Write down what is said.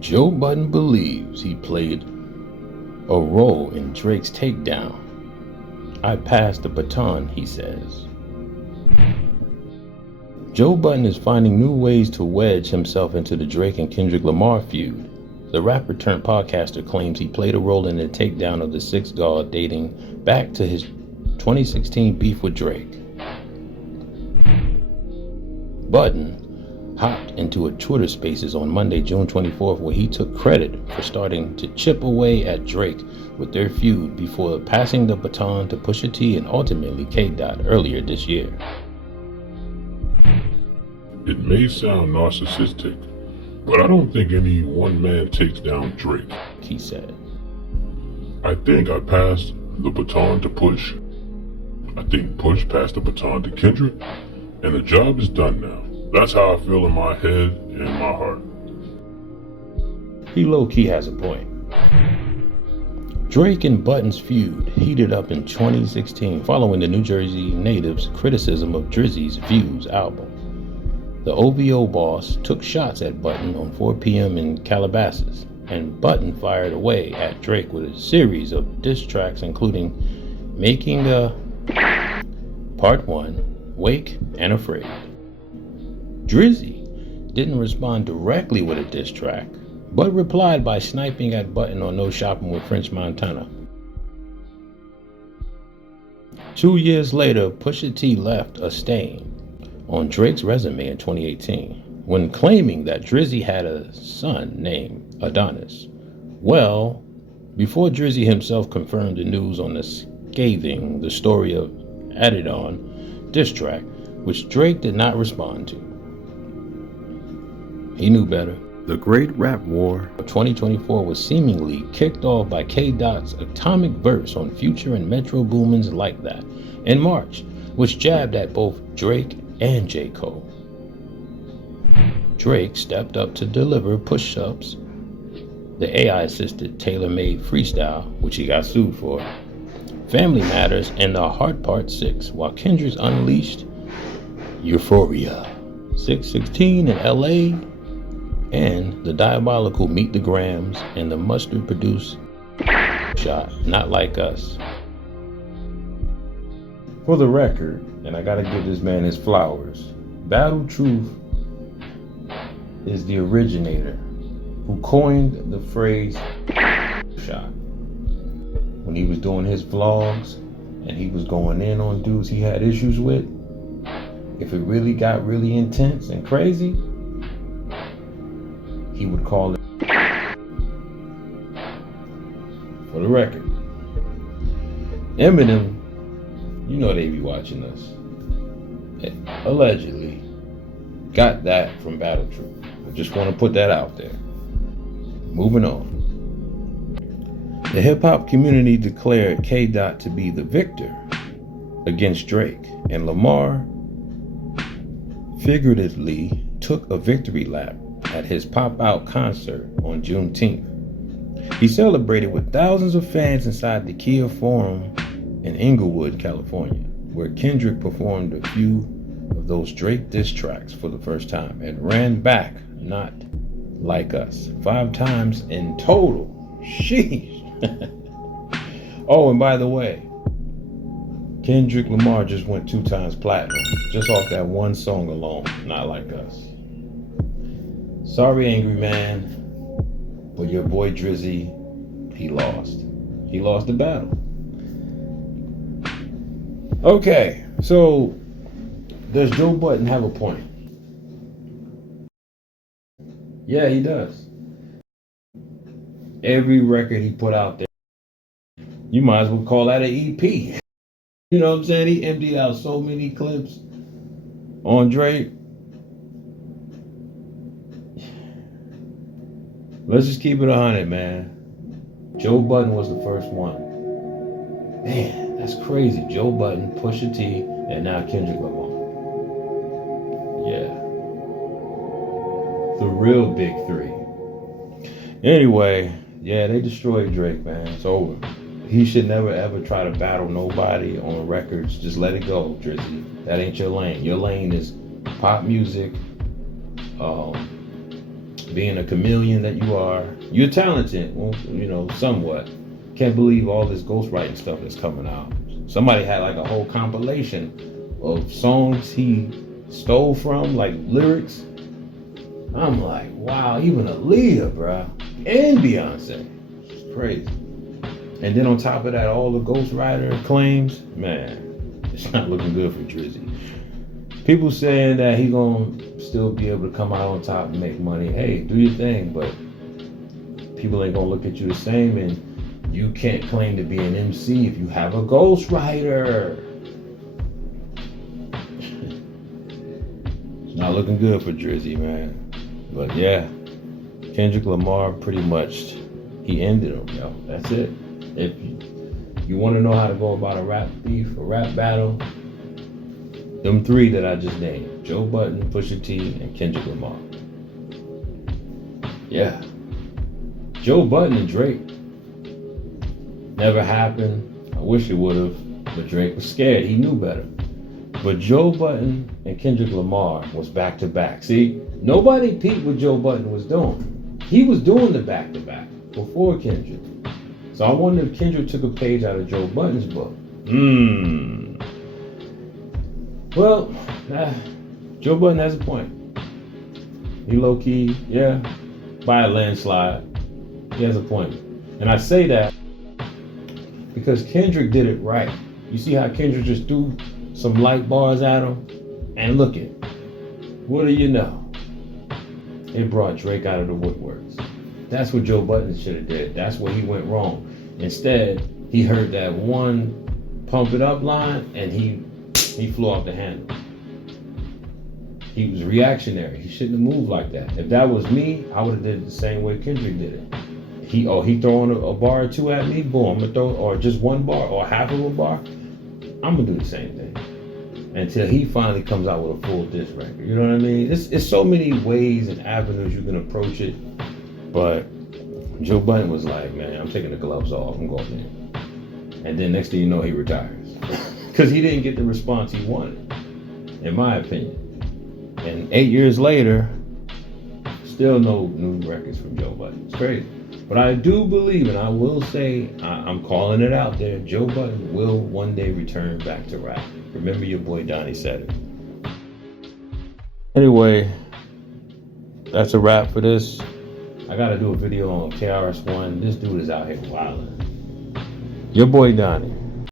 Joe Budden believes he played a role in Drake's takedown. I passed the baton, he says. Joe Budden is finding new ways to wedge himself into the Drake and Kendrick Lamar feud. The rapper turned podcaster claims he played a role in the takedown of the Six God dating back to his 2016 beef with Drake. Budden hopped into a Twitter Spaces on Monday, June 24th, where he took credit for starting to chip away at Drake with their feud before passing the baton to Pusha T and ultimately K. Dot earlier this year. It may sound narcissistic, but I don't think any one man takes down Drake, he said. I think I passed the baton to Push. I think Push passed the baton to Kendrick, and the job is done now. That's how I feel in my head and in my heart. He low-key has a point. Drake and Budden's feud heated up in 2016 following the New Jersey native's criticism of Drizzy's Views album. The OVO boss took shots at Budden on 4 p.m. in Calabasas, and Budden fired away at Drake with a series of diss tracks including Making a Part 1, Wake, and Afraid. Drizzy didn't respond directly with a diss track, but replied by sniping at Budden on No Shopping with French Montana. 2 years later, Pusha T left a stain on Drake's resume in 2018 when claiming that Drizzy had a son named Adonis. Well, before Drizzy himself confirmed the news on the scathing The Story of Adidon diss track, which Drake did not respond to. He knew better. The Great Rap War of 2024 was seemingly kicked off by K. Dot's atomic verse on Future and Metro Boomin's Like That in March, which jabbed at both Drake and J. Cole. Drake stepped up to deliver push-ups, the AI-assisted tailor-made freestyle, which he got sued for, Family Matters, and The Heart Part 6, while Kendrick unleashed Euphoria, 616 in LA, and the diabolical Meet the Grams and the mustard-produced shot, Not Like Us. For the record, and I gotta give this man his flowers, Battle Truth is the originator who coined the phrase shot. When he was doing his vlogs and he was going in on dudes he had issues with, if it really got really intense and crazy, he would call it. For the record, Eminem, you know they be watching us, allegedly got that from Battle Truth. I just want to put that out there. Moving on. The hip-hop community declared K. Dot to be the victor against Drake, and Lamar figuratively took a victory lap at his pop-out concert on Juneteenth. He celebrated with thousands of fans inside the Kia Forum in Inglewood, California, where Kendrick performed a few of those Drake diss tracks for the first time and ran back Not Like Us 5 times in total. Sheesh. Oh, and by the way, Kendrick Lamar just went 2 times platinum just off that one song alone, Not Like Us. Sorry, angry man, but your boy Drizzy, he lost. He lost the battle. Okay, so does Joe Budden have a point? Yeah, he does. Every record he put out there, you might as well call that an EP. You know what I'm saying? He emptied out so many clips on Drake. Let's just keep it 100, man. Joe Budden was the first one. Man, that's crazy. Joe Budden, Pusha T, and now Kendrick Lamar. Yeah. The real big 3. Anyway, yeah, they destroyed Drake, man. It's over. he should never ever try to battle nobody on records. Just let it go, Drizzy. That ain't your lane. Your lane is pop music, being a chameleon that you are. You're talented, well, you know, somewhat. Can't believe all this ghostwriting stuff that's coming out. Somebody had like a whole compilation of songs he stole from, like lyrics. I'm like, wow, even Aaliyah, bruh, and Beyonce. It's crazy. And then on top of that, all the ghostwriter claims, man, it's not looking good for Drizzy. People saying that he gonna still be able to come out on top and make money. Hey, do your thing, but people ain't gonna look at you the same, and you can't claim to be an MC if you have a ghostwriter. It's not looking good for Drizzy, man. But yeah, Kendrick Lamar pretty much, he ended him, yo. That's it. If you want to know how to go about a rap beef, a rap battle, them three that I just named: Joe Budden, Pusha T, and Kendrick Lamar. Yeah. Joe Budden and Drake never happened. I wish it would have, but Drake was scared. He knew better. But Joe Budden and Kendrick Lamar was back to back. See, nobody peeped what Joe Budden was doing. He was doing the back to back before Kendrick. So I wonder if Kendrick took a page out of Joe Budden's book. Well, Joe Budden has a point. He low key, yeah, by a landslide. He has a point. And I say that because Kendrick did it right. You see how Kendrick just threw some light bars at him? And look it. What do you know? It brought Drake out of the woodworks. That's what Joe Budden should have did. That's where he went wrong. Instead, he heard that one pump it up line and he flew off the handle. He was reactionary. He shouldn't have moved like that. If that was me, I would have did it the same way Kendrick did it. He throwing a bar or two at me, boom, I'm gonna throw, or just one bar or half of a bar, I'm gonna do the same thing. Until he finally comes out with a full diss record. You know what I mean? It's so many ways and avenues you can approach it. But Joe Budden was like, man, I'm taking the gloves off, I'm going in. And then next thing you know, he retires. Because he didn't get the response he wanted, in my opinion. And 8 years later, still no new records from Joe Budden. It's crazy. But I do believe, and I will say, I'm calling it out there, Joe Budden will one day return back to rap. Remember your boy Donnie said it. Anyway, that's a wrap for this. I gotta do a video on KRS-One. This dude is out here wilding. Your boy Donnie.